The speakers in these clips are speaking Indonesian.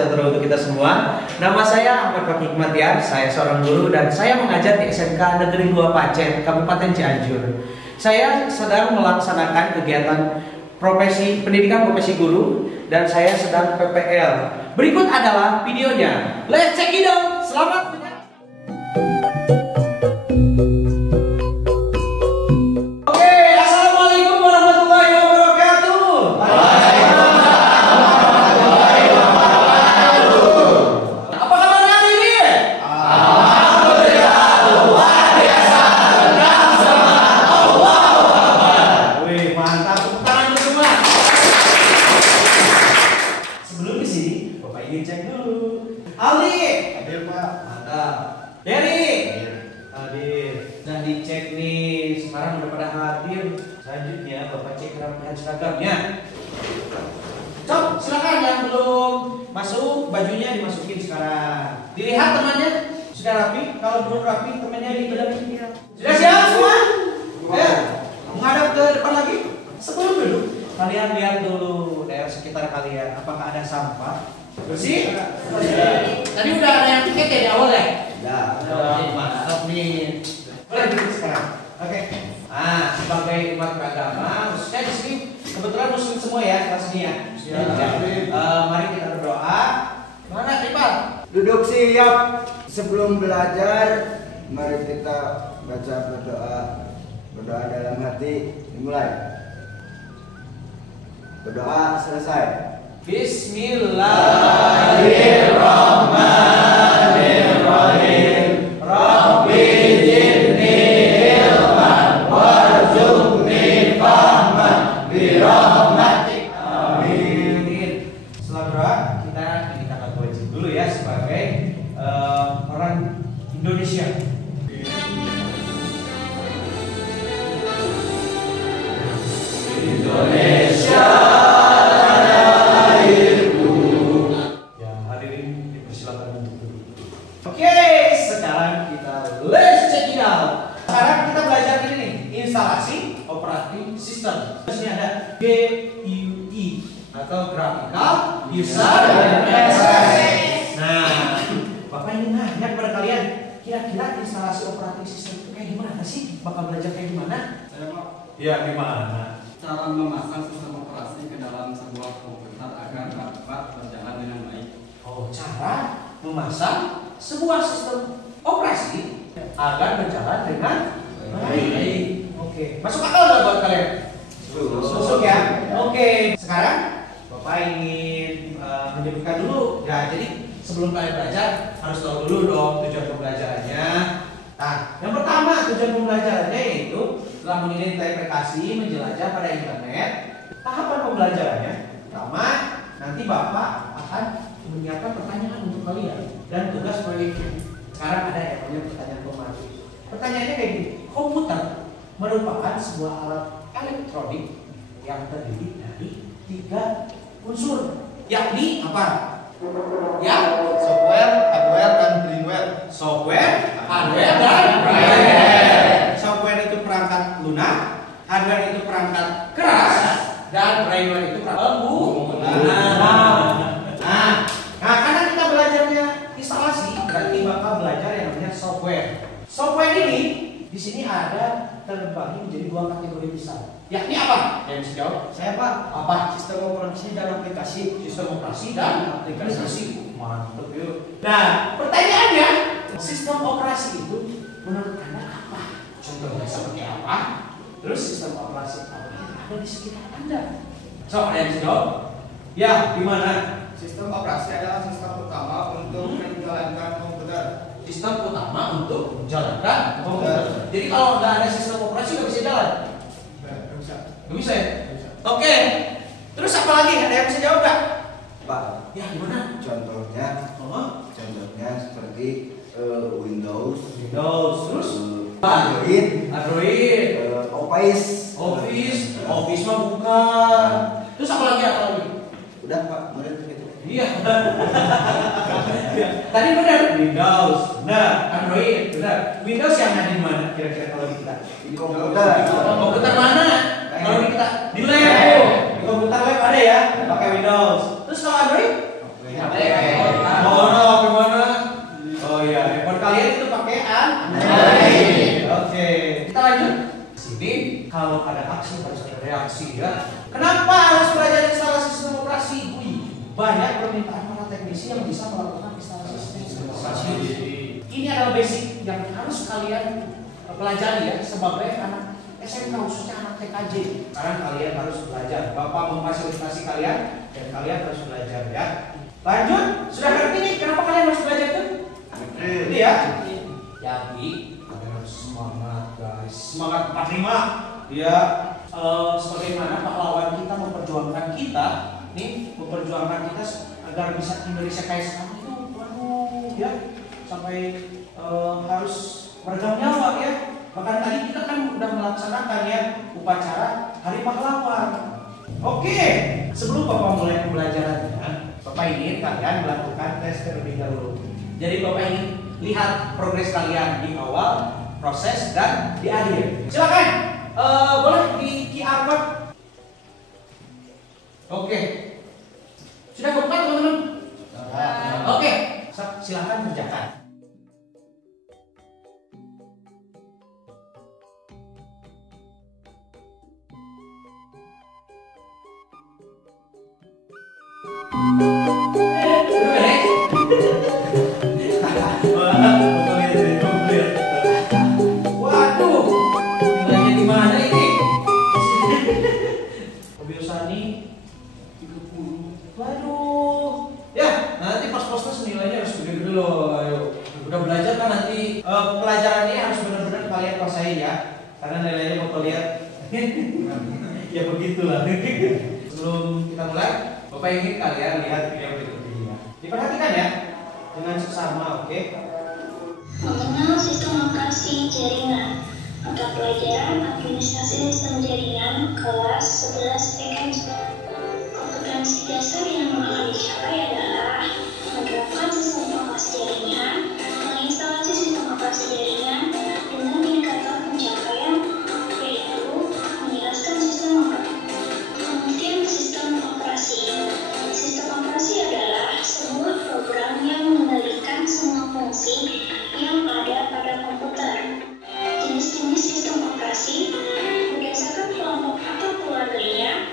sejahtera untuk kita semua. Nama saya Ahmad Fakih Hikmatiar, saya seorang guru dan saya mengajar di SMK Negeri 2 Pacet, Kabupaten Cianjur. Saya sedang melaksanakan kegiatan pendidikan profesi guru dan saya sedang PPL. Berikut adalah videonya. Let's check it out. Selamat menyaksikan. Ingin cek dulu. Ali, hadir Pak. Mantap. Derry, hadir. Sudah dicek nih. Sekarang udah pada hadir. Selanjutnya Bapak cek kerapihan seragamnya. Cok, silakan yang belum masuk bajunya dimasukin sekarang. Dilihat temannya sudah rapi. Kalau belum rapi temannya dibelakangin dia. Sudah siap semua? Ya. Menghadap ke depan lagi. Sebelum dulu kalian lihat dulu daerah sekitar kalian. Apakah ada sampah? Bersih? Tadi udah ada yang tiket ya di awal ya? Ya. Mantap nih. Boleh duduk sekarang. Oke. Nah, sebagai umat beragama, khususnya di sini kebetulan muslim semua ya kelas ini ya. Mari kita berdoa. Mana Iqbal? Duduk siap. Sebelum belajar, mari kita baca berdoa. Berdoa dalam hati dimulai. Berdoa selesai. Bismillahirrahmanirrahim. Rabbi zidni ilman warzuqni fahman birahmatik. Amin. Setelah berdoa kita ini kata wajib dulu ya sebagai orang Indonesia. Indonesia. Oke, sekarang kita let's check it out. Sekarang kita belajar ini nih, instalasi operating system. Di sini ada GUI atau graphical user interface. Nah, Bapak ini nanya kepada kalian, kira-kira instalasi operating system itu kayak gimana sih? Bakal belajar kayak gimana? Saya Pak. Ya, gimana? Cara memasang sistem operasi ke dalam sebuah komputer agar dapat berjalan dengan baik. Oh, cara memasang sebuah sistem operasi agar berjalan dengan baik. Oke, masuk akal nggak buat kalian? Masuk ya. Oke, sekarang Bapak ingin menyebutkan dulu. Ya, jadi sebelum kalian belajar harus tahu dulu dong tujuan pembelajarannya. Nah, yang pertama tujuan pembelajarannya yaitu setelah menginterpretasi menjelajah pada internet. Tahapan pembelajarannya pertama nanti Bapak akan menyiapkan pertanyaan untuk kalian dan tugas proyeknya. Sekarang ada yang namanya pertanyaan pemacu. Pertanyaannya kayak gini, komputer merupakan sebuah alat elektronik yang terdiri dari 3 unsur, yakni apa? Ya, Software, hardware, dan brainware. software, hardware, dan brainware. Software itu perangkat lunak, hardware itu perangkat keras, dan brainware itu perangkat Nah, karena kita belajarnya instalasi, berarti bakal belajar yang namanya software. Software ini di sini ada terbagi menjadi 2 kategori besar. Yakni apa? Yang bisa jawab? Saya Pak. Apa? Sistem operasi dan aplikasi. Sistem operasi dan aplikasi. Mantap yuk. Nah, pertanyaannya, sistem operasi itu menurut Anda apa? Contohnya seperti apa? Terus sistem operasi apa yang ada di sekitar Anda? So, ada yang bisa jawab? Ya, gimana? Sistem operasi adalah sistem utama untuk menjalankan komputer. Sistem utama untuk menjalankan komputer. Jadi kalau nggak ada sistem operasi nggak bisa jalan? Nggak bisa. Nggak bisa ya? Oke. Terus apa lagi? Ada yang bisa jawab nggak? Pak. Ya gimana? Contohnya seperti Windows. Terus Android. Office. Office mah bukan. Terus apa lagi? Udah Pak, murid gitu. Iya. Tadi benar Windows, benar Android, benar. Windows yang ada di mana kira-kira kalau di kita? Di komputer. Komputer mana? Kalau di kita di lab. Di komputer lab ada ya, pakai Windows. Terus kalau Android? Baik. Oke, kita lanjut. Sini kalau ada aksi harus ada reaksi ya. Kenapa harus belajar instalasi sistem operasi? Banyak permintaan para teknisi yang bisa melakukan instalasi sistem operasi. Ini adalah basic yang harus kalian pelajari ya sebagai anak SMK, khususnya anak TKJ. Sekarang kalian harus belajar. Bapak memfasilitasi kalian dan kalian harus belajar ya. Lanjut, sudah ngerti nih kenapa kalian harus belajar itu? Ini ya. Jadi kalian harus semangat guys, semangat 45 ya. Sebagaimana pahlawan kita memperjuangkan kita, nih memperjuangkan kita agar bisa Indonesia kayak sekarang itu, waduh ya, sampai harus bertanggung jawab ya. Bahkan tadi kita kan udah melaksanakan ya upacara Hari Pahlawan. Oke, sebelum Bapak mulai pembelajarannya, Bapak ingin kalian melakukan tes terlebih dahulu. Jadi Bapak ingin lihat progres kalian di awal proses dan di akhir. Silakan, boleh di QR code. Oke, sudah buka teman-teman? Oke, silakan kerjakan. Waduh, nilainya di mana ini? Kebiasaan 30. Waduh, ya nanti pas pos nilainya harus gede-gede loh. Ayo, udah belajar kan nanti pelajaran ini harus benar-benar kalian kuasain ya, karena nilainya bakal lihat. Ya begitulah. Sebelum kita mulai, Bapak ingin kalian lihat video berikut ini ya. Diperhatikan ya dengan seksama, oke? Mengenal sistem operasi jaringan. Mata pelajaran administrasi sistem jaringan kelas 11 PKM. Kompetensi dasar yang akan dicapai adalah menerapkan sistem operasi jaringan, menginstalasi sistem operasi jaringan dengan indikator pencapaian, yaitu menjelaskan sistem operasi. Pengertian sistem operasi. Sistem operasi adalah sebuah program yang mengendalikan semua fungsi yang ada pada komputer. Jenis-jenis sistem operasi berdasarkan kelompok atau keluarganya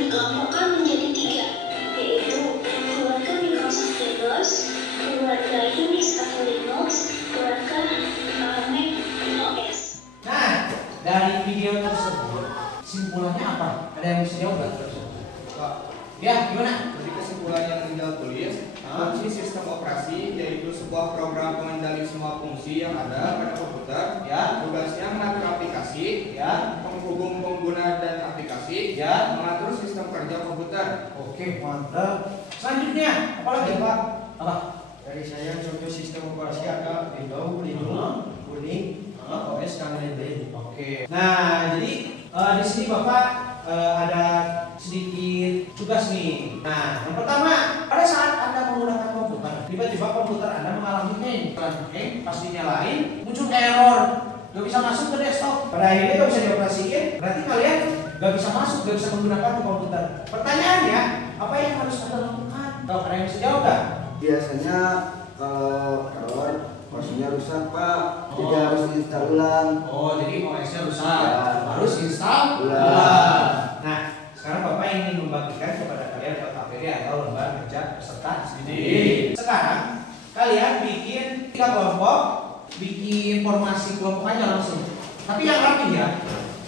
dikelompokkan menjadi 3, yaitu keluarga Microsoft Windows, keluarga Unix atau Linux, keluarga Mac OS. Nah, dari video tersebut simpulannya apa? Ada yang bisa jawab nggak? Pak, Ya, gimana? dari kesimpulan yang tinggal tulis, fungsi sistem operasi yaitu sebuah program pengendali semua fungsi yang ada pada komputer. Ya, Tugasnya mengatur aplikasi, ya, menghubung pengguna dan aplikasi, ya. mengatur sistem kerja komputer. Oke, mantap. Selanjutnya, apa lagi Pak? Apa? Dari saya contoh sistem operasi ada Windows, Linux, Unix, OS dan lain-lain. Oke. Nah, jadi di sini Bapak ada sedikit tugas nih. Nah, yang pertama, pada saat Anda menggunakan komputer, tiba-tiba komputer Anda mengalami hang, pas dinyalain, muncul error, nggak bisa masuk ke desktop. Pada akhirnya nggak bisa dioperasiin, berarti kalian nggak bisa masuk, nggak bisa menggunakan komputer. Pertanyaannya, apa yang harus Anda lakukan? Tahu ada yang bisa jawab nggak? Biasanya kalau error OS-nya rusak Pak, jadi Oh. harus install ulang. Oh, jadi OS-nya rusak, Ya. harus install Ulang. ulang. Nah, sekarang Bapak ingin membagikan kepada kalian LKPD atau lembar kerja peserta didik. Sekarang kalian bikin 3 kelompok, bikin formasi kelompok aja langsung. Tapi yang rapi ya.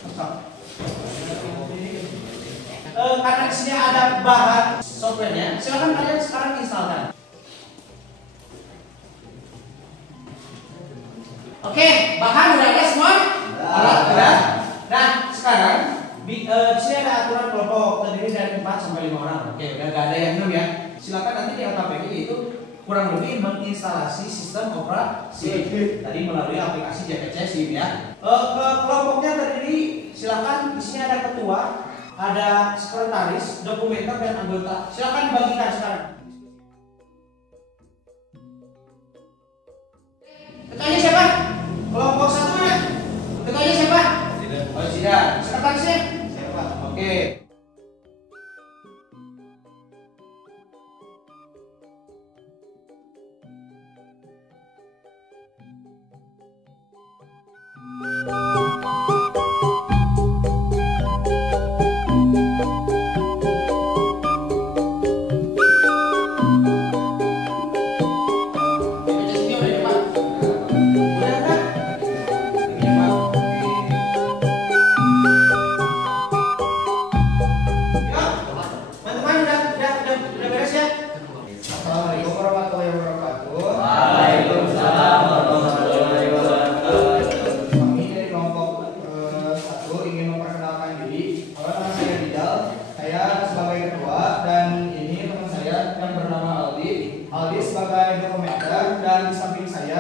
Stop. Karena di sini ada bahan softwarenya, silakan kalian sekarang instalkan. Oke, bahan udah ada semua? Alat udah. Nah, sekarang di sini ada aturan kelompok terdiri dari 4 sampai 5 orang. Oke, udah gak ada yang 6 ya. Silakan nanti di LKPD itu kurang lebih menginstalasi sistem operasi tadi melalui aplikasi JPC SIM ya. Ke kelompoknya terdiri, silakan di sini ada ketua, ada sekretaris, dokumenter dan anggota. Silakan dibagikan sekarang. Ketuanya siapa? Kelompok 1 mana? Ketuanya siapa? Oh, tidak. Sekretarisnya? Siapa? Oke.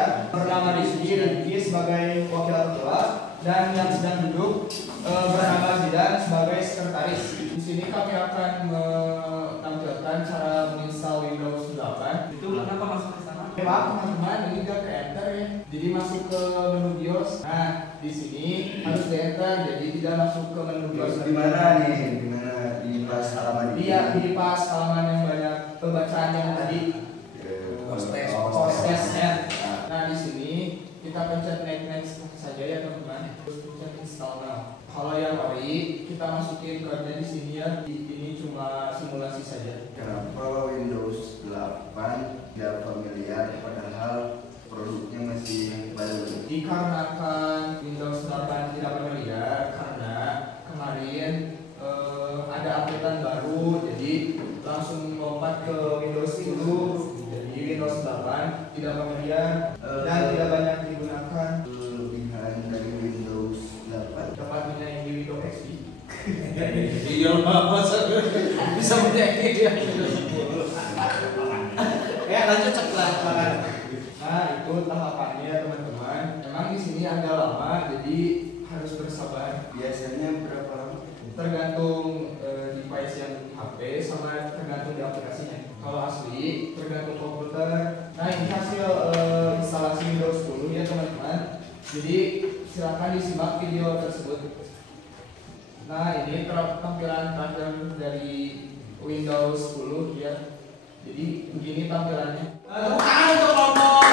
saya bernama Rizky sebagai wakil ketua dan yang sedang duduk bernama Zidan sebagai sekretaris. Di sini kami akan menampilkan cara menginstal Windows 8. Itu kenapa masuk ke sana? Maaf teman-teman, ini udah ke enter ya. Jadi masuk ke menu BIOS. Nah, di sini harus di enter, jadi tidak masuk ke menu BIOS. Di mana nih? Di mana? Di pas halaman ini? Iya, di pas halaman yang banyak pembacaan yang tadi. Prosesnya. Nah, di sini kita pencet next saja ya teman-teman. Terus pencet install now. Kalau yang ori kita masukin code-nya di sini ya. Ini cuma simulasi saja. Kenapa Windows 8 tidak familiar padahal produknya masih baru? Dikarenakan Windows 8 tidak familiar karena kemarin ada updatean baru, jadi langsung lompat ke Windows 10. Jadi Windows 8 tidak familiar dan tidak banyak digunakan. Kelebihan dari Windows 8 Dapat menyaingi di Windows XP. Iya, masa bisa menyaingi dia. Ya, lanjut cek silakan. Nah, itu tahapannya teman-teman. Memang di sini agak lama, jadi harus bersabar. biasanya berapa lama? Tergantung device yang HP sama tergantung di aplikasinya. Kalau asli tergantung komputer. Nah, ini hasil instalasi Windows 10 ya teman-teman. Jadi silakan disimak video tersebut. Nah, ini tampilan terakhir dari Windows 10 ya. Jadi begini tampilannya. Tepuk tangan untuk kelompok.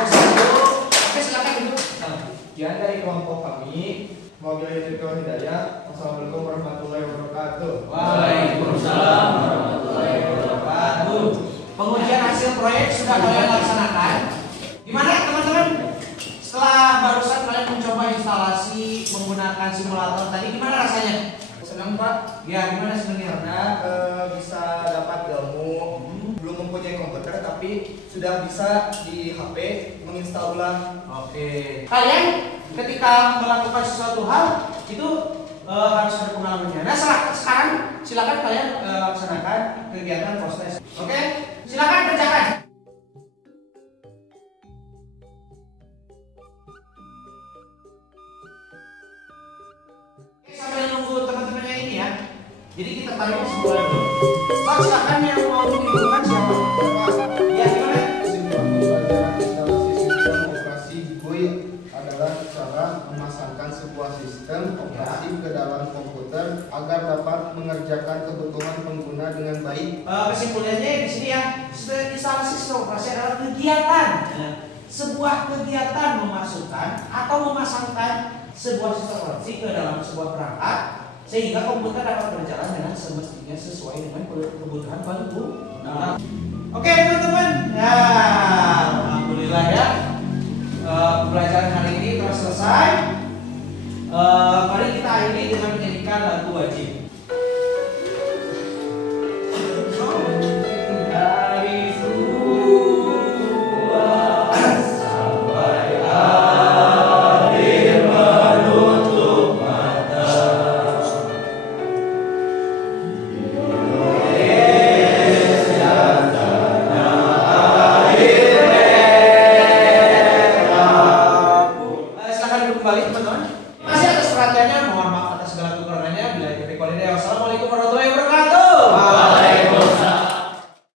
Oke, silakan duduk. Sekian dari kelompok kami. Wabillahi taufiq wal hidayah. Wassalamualaikum warahmatullahi wabarakatuh. Waalaikumsalam warahmatullahi wabarakatuh. Pengujian hasil proyek sudah kalian laksanakan. Gimana teman-teman? Setelah barusan kalian mencoba instalasi menggunakan simulator tadi, gimana rasanya? Senang Pak. Ya, gimana senangnya? Karena bisa dapat ilmu. Belum mempunyai komputer tapi sudah bisa di HP menginstal ulang. Oke. Kalian ketika melakukan sesuatu hal itu harus ada pengalamannya. Nah, sekarang silakan kalian laksanakan kegiatan proses. Oke? Silakan kerjakan. Sambil nunggu teman-temannya ini ya. Jadi kita tarik sebuah dulu. Pak, silakan yang mau dibutuhkan siapa? Ya, gimana? Kesimpulan pembelajaran instalasi sistem operasi GUI adalah cara memasangkan sebuah sistem operasi ke dalam komputer agar dapat mengerjakan kebutuhan pengguna dengan baik. Kesimpulannya di sini ya, instalasi sistem operasi adalah kegiatan, sebuah kegiatan memasukkan atau memasangkan sebuah sistem operasi ke dalam sebuah perangkat sehingga komputer dapat berjalan dengan semestinya sesuai dengan kebutuhan pengguna. Oke teman-teman, nah